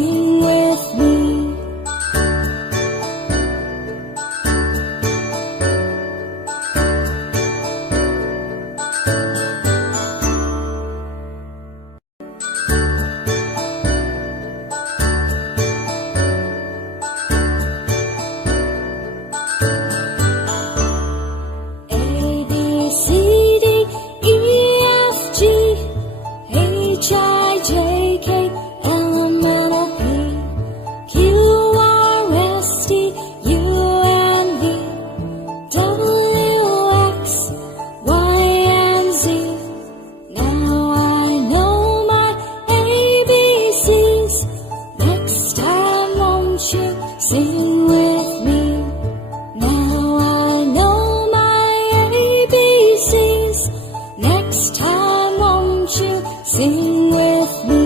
sing with me. Sing with me. Now I know my ABCs. Next time won't you sing with me?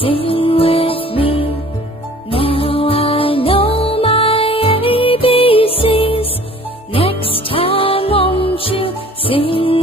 Sing with me. Now I know my ABCs. Next time won't you sing